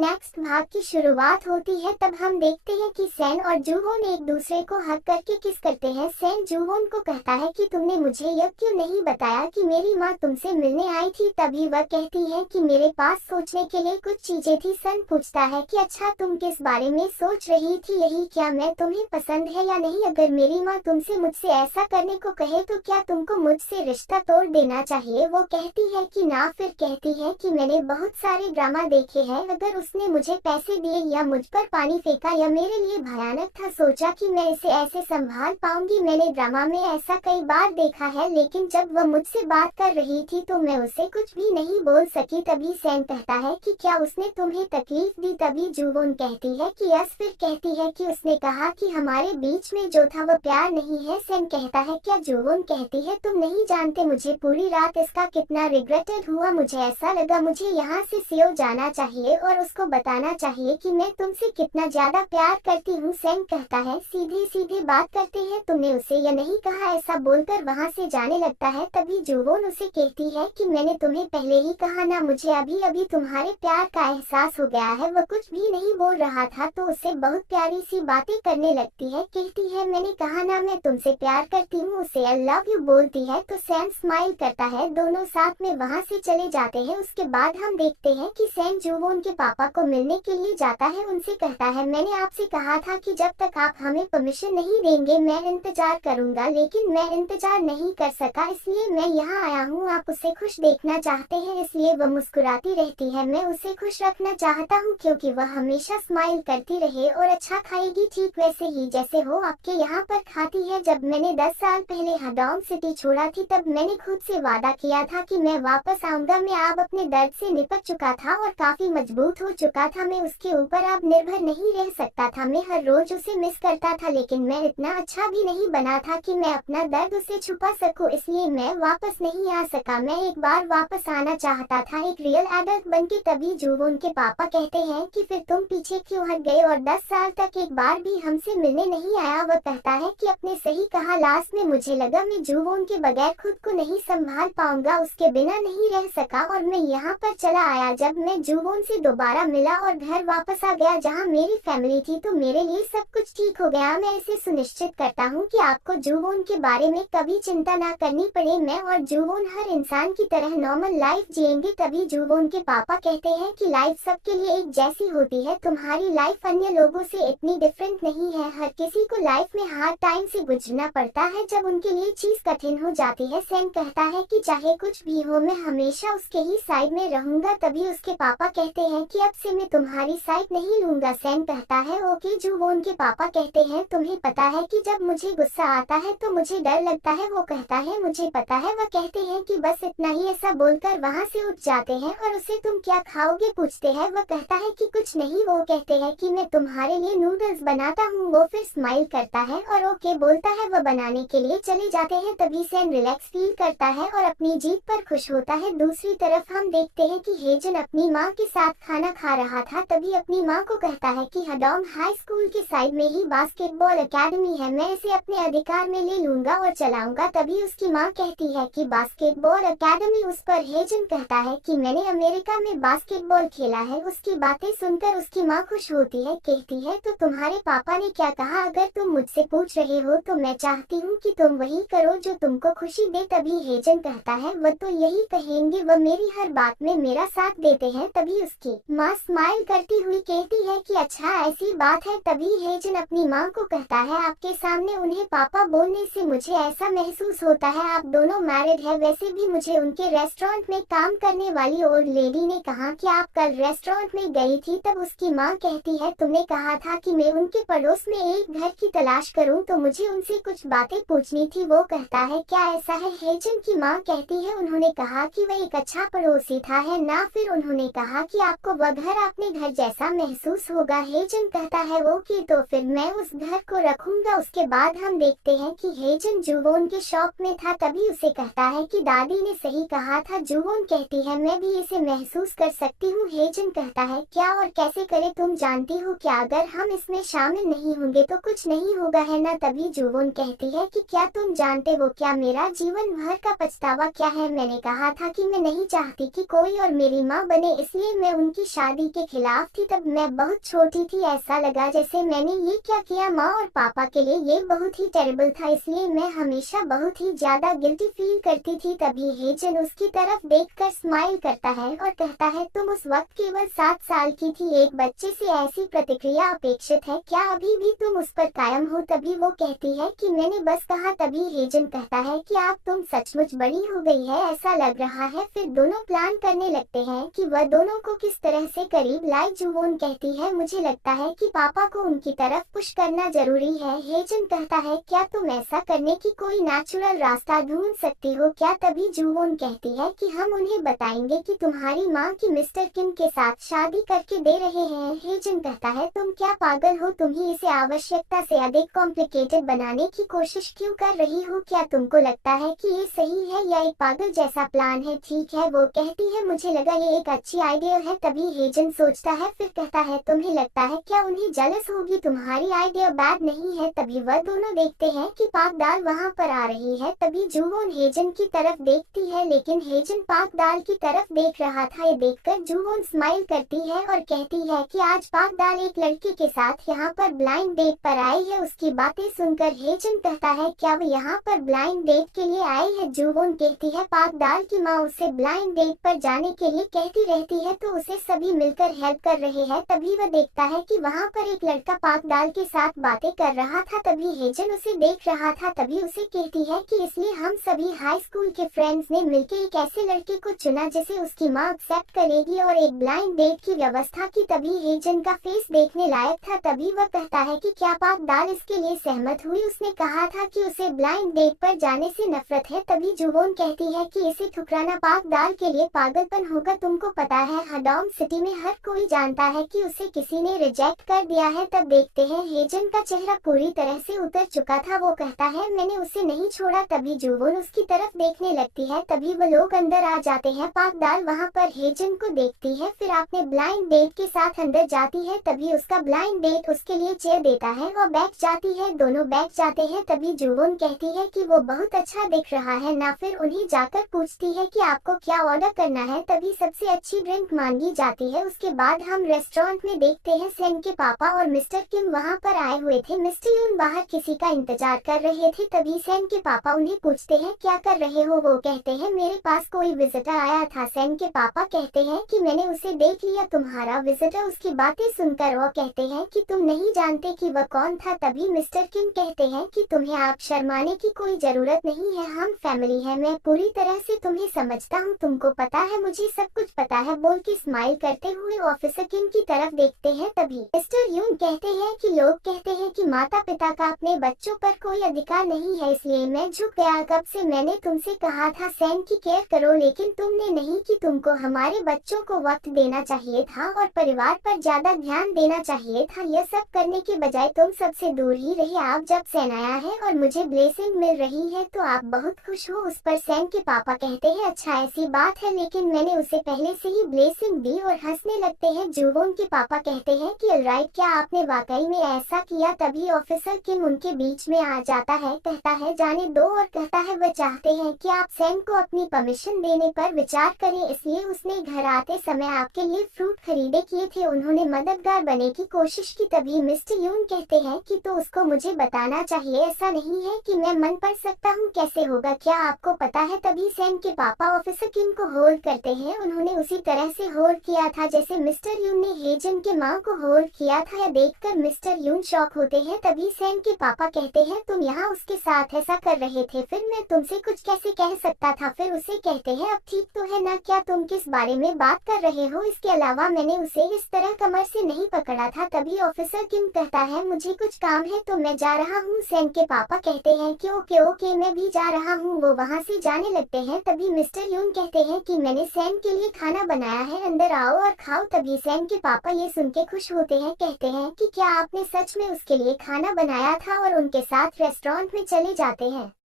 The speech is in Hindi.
नेक्स्ट भाग की शुरुआत होती है। तब हम देखते हैं कि सेन और जूहोन एक दूसरे को हक करके किस करते हैं। सेन जूहोन को कहता है कि तुमने मुझे यह क्यों नहीं बताया कि मेरी माँ तुमसे मिलने आई थी। तभी वह कहती है कि मेरे पास सोचने के लिए कुछ चीजें थी। सन पूछता है कि अच्छा तुम किस बारे में सोच रही थी, यही क्या मैं तुम्हें पसंद है या नहीं? अगर मेरी माँ तुमसे मुझसे ऐसा करने को कहे तो क्या तुमको मुझसे रिश्ता तोड़ देना चाहिए? वो कहती है कि ना। फिर कहती है कि मैंने बहुत सारे ड्रामा देखे हैं, अगर उसने मुझे पैसे दिए या मुझ पर पानी फेंका या मेरे लिए भयानक था, सोचा कि मैं इसे ऐसे संभाल पाऊंगी। मैंने ड्रामा में ऐसा कई बार देखा है, लेकिन जब वह मुझसे बात कर रही थी तो मैं उसे कुछ भी नहीं बोल सकी। तभी सैन कहता है कि क्या उसने तुम्हें तकलीफ दी? तभी जूवोन कहती है कि यस। फिर कहती है कि उसने कहा कि हमारे बीच में जो था वो प्यार नहीं है। सैन कहता है क्या? जूवोन कहती है तुम नहीं जानते मुझे पूरी रात इसका कितना रिग्रेटेड हुआ। मुझे ऐसा लगा मुझे यहाँ से सियो जाना चाहिए और उसको बताना चाहिए कि मैं तुमसे कितना ज्यादा प्यार करती हूँ। सैन कहता है सीधे सीधे बात करते हैं, तुमने उसे यह नहीं कहा? ऐसा बोलकर वहाँ से जाने लगता है। तभी जूवोन उसे कहती है कि मैंने तुम्हें पहले ही कहा ना, मुझे अभी अभी तुम्हारे प्यार का एहसास हो गया है। वह कुछ भी नहीं बोल रहा था तो उससे बहुत प्यारी सी बातें करने लगती है। कहती है मैंने कहा ना मैं तुमसे प्यार करती हूँ। उसे आई लव यू बोलती है तो सैन स्माइल करता है। दोनों साथ में वहाँ से चले जाते हैं। उसके बाद हम देखते हैं कि सैन जूवोन के पापा को मिलने के लिए जाता है। उनसे कहता है मैंने आपसे कहा था कि जब तक आप हमें परमिशन नहीं देंगे मैं इंतजार करूंगा, लेकिन मैं इंतजार नहीं कर सका, इसलिए मैं यहाँ आया हूँ। आप उसे खुश देखना चाहते हैं इसलिए वह मुस्कुराती रहती है। मैं उसे खुश रखना चाहता हूँ क्योंकि वह हमेशा स्माइल करती रहे और अच्छा खाएगी, ठीक वैसे ही जैसे हो आपके यहाँ पर खाती है। जब मैंने 10 साल पहले हडॉन्ग सिटी छोड़ा थी तब मैंने खुद से वादा किया था कि मैं वापस आऊंगा। मैं अब अपने दर्द से निपट चुका था और काफी मजबूत हो चुका था। मैं उसके ऊपर अब निर्भर नहीं रह सकता था। मैं हर रोज उसे मिस करता था, लेकिन मैं इतना अच्छा भी नहीं बना था कि मैं अपना दर्द उसे छुपा सकूं, इसलिए मैं वापस नहीं आ सका। मैं एक बार वापस आना चाहता था एक रियल एडल्ट बनके। तभी जूवोन के पापा कहते हैं कि फिर तुम पीछे क्यों हट गए और 10 साल तक एक बार भी हमसे मिलने नहीं आया? वह कहता है कि आपने सही कहा, लास्ट में मुझे लगा मैं जूवोन के बगैर खुद को नहीं संभाल पाऊंगा, उसके बिना नहीं रह सका और मैं यहाँ पर चला आया। जब मैं जूवोन से दोबारा मिला और घर वापस आ गया जहाँ मेरी फैमिली थी तो मेरे लिए सब कुछ ठीक हो गया। मैं इसे सुनिश्चित करता हूँ कि आपको जूवोन के बारे में कभी चिंता ना करनी पड़े। मैं और जूवोन हर इंसान की तरह नॉर्मल लाइफ जिएंगे। तभी जूवोन के पापा कहते हैं कि लाइफ सबके लिए एक जैसी होती है, तुम्हारी लाइफ अन्य लोगों से इतनी डिफरेंट नहीं है। हर किसी को लाइफ में हार्ड टाइम से गुजरना पड़ता है जब उनके लिए चीज कठिन हो जाती है। सैम कहता है कि चाहे कुछ भी हो मैं हमेशा उसके ही साइड में रहूंगा। तभी उसके पापा कहते हैं कि अब से मैं तुम्हारी साइड नहीं लूंगा। सैम कहता है ओके। जूवोन के पापा कहते हैं तुम्हें पता है कि जब मुझे गुस्सा आता है तो मुझे डर लगता है? वो कहता है मुझे पता है। वह कहते हैं कि बस इतना ही। ऐसा बोलकर वहाँ से उठ जाते हैं और उसे तुम क्या खाओगे पूछते हैं। वह कहता है कि कुछ नहीं। वो कहते हैं कि मैं तुम्हारे लिए नूडल्स बनाता हूँ। वो फिर स्माइल करता है और ओके बोलता है। वह बनाने के लिए चले जाते हैं। तभी सैन रिलैक्स फील करता है और अपनी जीत पर खुश होता है। दूसरी तरफ हम देखते हैं कि हेजन अपनी माँ के साथ खाना खा रहा था। तभी अपनी माँ को कहता है कि हडॉन्ग हाई स्कूल के साइड में ही बास्केटबॉल एकेडमी है, मैं इसे अपने अधिकार में ले लूंगा और चलाऊंगा। तभी उसकी माँ कहती है कि बास्केटबॉल एकेडमी। उस पर हेजन कहता है कि मैंने अमेरिका में बास्केटबॉल खेला है। उसकी बातें सुनकर उसकी माँ खुश होती है। कहती है तो तुम्हारे पापा ने क्या कहा? अगर तुम मुझसे पूछ रहे हो तो मैं चाहती हूँ कि तुम वही करो जो तुमको खुशी दे। तभी हेजन कहता है वह तो यही कहेंगे, वह मेरी हर बात में मेरा साथ देते हैं। तभी उसकी माँ स्माइल करती हुई कहती है कि अच्छा ऐसी बात है। तभी हेजन अपनी माँ को कहता है आपके सामने उन्हें पापा बोलने से मुझे ऐसा महसूस होता है आप दोनों मैरिड है। वैसे भी मुझे उनके रेस्टोरेंट में काम करने वाली ओल्ड लेडी ने कहा कि आप कल रेस्टोरेंट में गई थी। तब उसकी माँ कहती है तुमने कहा था कि मैं उनके पड़ोस में एक घर की तलाश करूं तो मुझे उनसे कुछ बातें पूछनी थी। वो कहता है क्या ऐसा है? हेजन की माँ कहती है उन्होंने कहा कि वह एक अच्छा पड़ोसी था है ना। फिर उन्होंने कहा कि आपको वह घर अपने घर जैसा महसूस होगा। हेजन कहता है ओके तो फिर मैं उस घर को रखूंगा। उसके बाद हम देखते हैं कि हेजन जूवोन के शॉप में था। तभी उसे कहता है कि दादी ने सही कहा था। जूवोन कहती है मैं भी इसे महसूस कर सकती हूँ। हेजन कहता है क्या और कैसे करे? तुम जानती हो क्या अगर हम इसमें शामिल नहीं होंगे तो कुछ नहीं होगा है ना। तभी जूवोन कहती है कि क्या तुम जानते हो क्या मेरा जीवन भर का पछतावा क्या है? मैंने कहा था कि मैं नहीं चाहती कि कोई और मेरी माँ बने, इसलिए मैं उनकी शादी शादी के खिलाफ थी। तब मैं बहुत छोटी थी, ऐसा लगा जैसे मैंने ये क्या किया। माँ और पापा के लिए ये बहुत ही टेरिबल था, इसलिए मैं हमेशा बहुत ही ज्यादा गिल्टी फील करती थी। तभी हेजन उसकी तरफ देखकर स्माइल करता है और कहता है, तुम उस वक्त केवल 7 साल की थी, एक बच्चे से ऐसी प्रतिक्रिया अपेक्षित है, क्या अभी भी तुम उस पर कायम हो? तभी वो कहती है कि मैंने बस कहा। तभी हेजन कहता है कि आप तुम सचमुच बड़ी हो गई है ऐसा लग रहा है। फिर दोनों प्लान करने लगते हैं कि वह दोनों को किस तरह से करीब लाए। जुवोन कहती है, मुझे लगता है कि पापा को उनकी तरफ पुश करना जरूरी है। हेजन कहता है, क्या तुम ऐसा करने की कोई नेचुरल रास्ता ढूंढ सकती हो क्या? तभी जुवोन कहती है कि हम उन्हें बताएंगे कि तुम्हारी माँ की मिस्टर किम के साथ शादी करके दे रहे हैं। हेजन कहता है, तुम क्या पागल हो? तुम ही इसे आवश्यकता से अधिक कॉम्प्लिकेटेड बनाने की कोशिश क्यों कर रही हो? क्या तुमको लगता है कि ये सही है या एक पागल जैसा प्लान है? ठीक है, वो कहती है, मुझे लगा ये एक अच्छी आइडिया है। तभी हेजन सोचता है, फिर कहता है, तुम्हें लगता है क्या उन्हें जलस होगी? तुम्हारी आइडिया बैड नहीं है। तभी वह दोनों देखते हैं कि पाक दाल वहाँ पर आ रही है। तभी जुवोन हेजन की तरफ देखती है, लेकिन हेजन पाक दाल की तरफ देख रहा था। ये देखकर जुवोन स्माइल करती है और कहती है कि आज पाक दाल एक लड़के के साथ यहाँ पर ब्लाइंड डेट पर आई है। उसकी बातें सुनकर हेजन कहता है, क्या वो यहाँ पर ब्लाइंड डेट के लिए आई है? जुवोन कहती है, पाक दाल की माँ उसे ब्लाइंड डेट पर जाने के लिए कहती रहती है, तो उसे सभी मिलकर हेल्प कर रहे हैं। तभी वह देखता है कि वहाँ पर एक लड़का पाक दाल के साथ बातें कर रहा था। तभी हेजन उसे देख रहा था। तभी उसे कहती है कि इसलिए हम सभी हाई स्कूल के फ्रेंड्स ने मिलकर एक ऐसे लड़के को चुना जिसे उसकी माँ एक्सेप्ट करेगी और एक ब्लाइंड डेट की व्यवस्था की। तभी हेजन का फेस देखने लायक था। तभी वह कहता है कि क्या पाक दाल इसके लिए सहमत हुई? उसने कहा था कि उसे ब्लाइंड डेट पर जाने से नफरत है। तभी जुवोन कहती है कि इसे ठुकराना पाक दाल के लिए पागलपन होगा। तुमको पता है हडोम सिटी में हर कोई जानता है कि उसे किसी ने रिजेक्ट कर दिया है। तब देखते हैं हेजन का चेहरा पूरी तरह से उतर चुका था। वो कहता है, मैंने उसे नहीं छोड़ा। तभी जुवोन उसकी तरफ देखने लगती है। तभी वो लोग अंदर आ जाते हैं। पाक दाल वहाँ पर हेजन को देखती है, फिर अपने ब्लाइंड डेट के साथ अंदर जाती है। तभी उसका ब्लाइंड डेट उसके लिए चेयर देता है और बैठ जाती है। दोनों बैठ जाते हैं। तभी जुवोन कहती है कि वो बहुत अच्छा दिख रहा है ना। फिर उन्हें जाकर पूछती है कि आपको क्या ऑर्डर करना है। तभी सबसे अच्छी ड्रिंक मांगी जाती है। उसके बाद हम रेस्टोरेंट में देखते हैं सेन के पापा और मिस्टर किम वहाँ पर आए हुए थे। मिस्टर यून बाहर किसी का इंतजार कर रहे थे। तभी सेन के पापा उन्हें पूछते हैं, क्या कर रहे हो? वो कहते हैं, मेरे पास कोई विजिटर आया था। सेन के पापा कहते हैं कि मैंने उसे देख लिया। तुम्हारा विजिटर? उसकी बातें सुनकर वो कहते हैं कि तुम नहीं जानते कि वह कौन था। तभी मिस्टर किम कहते हैं कि तुम्हें आप शर्माने की कोई जरूरत नहीं है, हम फैमिली है, मैं पूरी तरह से तुम्हें समझता हूँ, तुमको पता है, मुझे सब कुछ पता है। बोल के स्माइल करते हुए ऑफिसर किम की तरफ देखते हैं। तभी मिस्टर यून कहते हैं कि लोग कहते हैं कि माता पिता का अपने बच्चों पर कोई अधिकार नहीं है, इसलिए मैं झुक गया। कब से मैंने तुमसे कहा था सैन की केयर करो, लेकिन तुमने नहीं कि तुमको हमारे बच्चों को वक्त देना चाहिए था और परिवार पर ज्यादा ध्यान देना चाहिए था। यह सब करने के बजाय तुम सबसे दूर ही रहे। आप जब सैन आया है और मुझे ब्लेसिंग मिल रही है तो आप बहुत खुश हो। उस पर सैन के पापा कहते हैं, अच्छा ऐसी बात है, लेकिन मैंने उसे पहले से ही ब्लेसिंग दी और हंसने लगते हैं। जुवोन के पापा कहते हैं कि ऑलराइट, क्या आपने वाकई में ऐसा किया? तभी ऑफिसर किम उनके बीच में आ जाता है, कहता है जाने दो और कहता है वह चाहते हैं कि आप सैन को अपनी परमिशन देने पर विचार करें, इसलिए उसने घर आते समय आपके लिए फ्रूट खरीदे किए थे, उन्होंने मददगार बनने की कोशिश की। तभी मिस्टर यून कहते हैं कि तो उसको मुझे बताना चाहिए, ऐसा नहीं है कि मैं मन पढ़ सकता हूँ, कैसे होगा, क्या आपको पता है? तभी सैन के पापा ऑफिसर किम को होल्ड करते हैं। उन्होंने उसी तरह से होल्ड किया था जैसे मिस्टर यून ने हेजन के माँ को होल्ड किया था। यह देखकर मिस्टर यून शॉक होते हैं। तभी सैन के पापा कहते हैं, तुम यहाँ उसके साथ ऐसा कर रहे थे, फिर मैं तुमसे कुछ कैसे कह सकता था? फिर उसे कहते हैं, अब ठीक तो है ना, क्या तुम किस बारे में बात कर रहे हो? इसके अलावा मैंने उसे इस तरह कमर से नहीं पकड़ा था। तभी ऑफिसर किम कहता है, मुझे कुछ काम है तो मैं जा रहा हूँ। सैन के पापा कहते हैं कि ओके ओके, मैं भी जा रहा हूँ। वो वहाँ से जाने लगते हैं। तभी मिस्टर यून कहते हैं कि मैंने सैन के लिए खाना बनाया है, अंदर आओ और खाओ। तभी सैन के पापा ये सुन के खुश होते हैं, कहते हैं कि क्या आपने सच में उसके लिए खाना बनाया था, और उनके साथ रेस्टोरेंट में चले जाते हैं।